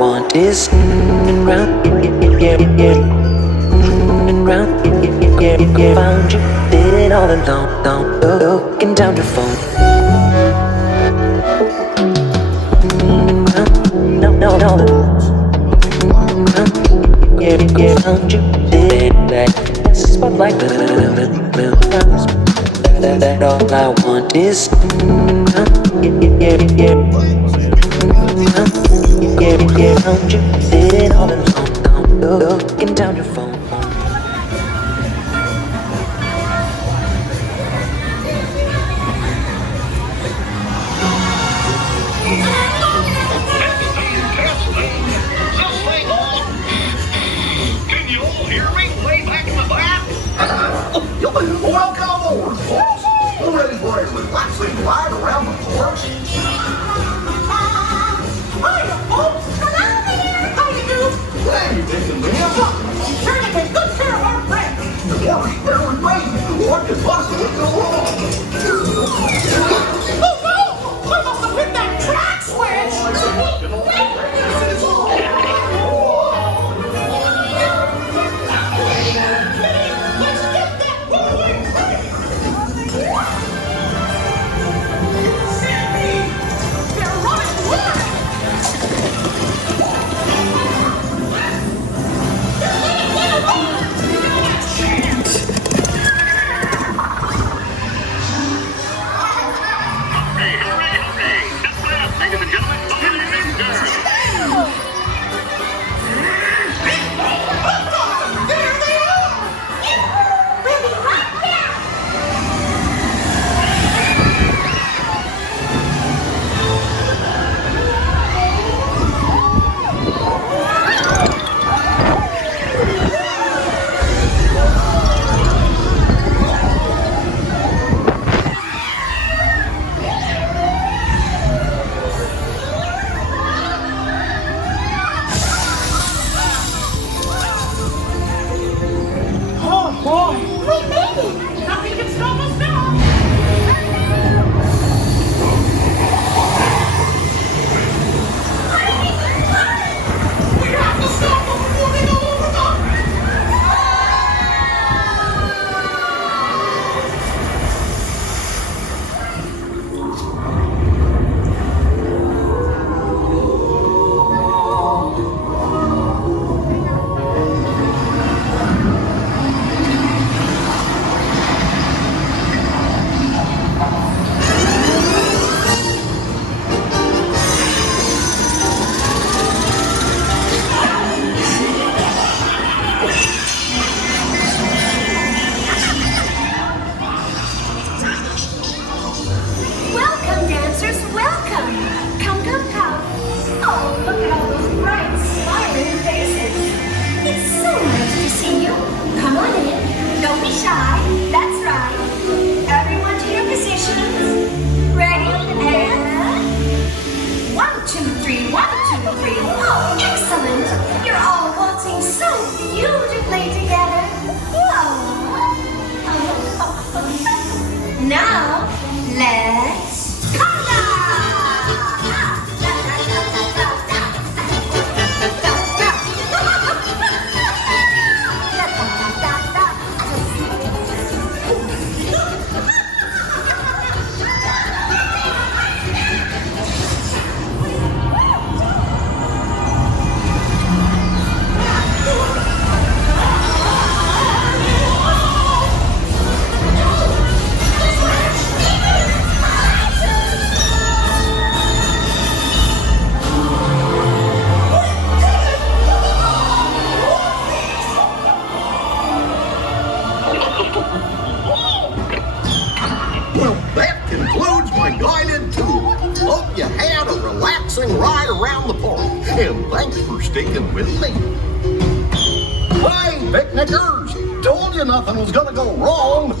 want is and round, and round, found you sitting all alone, looking down your phone. No, found you sitting that spotlight. That all I want is found you sitting all alone, looking down your phone. Can you all hear me way back in the back? Welcome aboard, folks. We're ready for a relaxing ride around the porch. Hiya, folks. Hello there. How you doing? Hey, Dick and Mia. You sure to take good care of our friends. The porch there with me. What could possibly go wrong? Oh, no. I must have hit that track switch. Let's get that rolling. Sammy, they're running wild. Ladies and gentlemen, boys and girls. There they are. We'll be right back. Oh boy, we made it! Nothing can stop us now! We have to stop them before they go over the... Welcome, dancers, welcome! Come. Oh, look at all those bright, smiling faces. It's so nice to see you. Come on in. Don't be shy. That's right. Everyone to your positions. Ready? And... 1, 2, 3, 1, 2, 3. Oh, excellent. You're all waltzing so beautifully together. Now, let's Well, that concludes my guided tour. Hope you had a relaxing ride around the park, and thanks for sticking with me. Hey, picnickers! Told you nothing was gonna go wrong.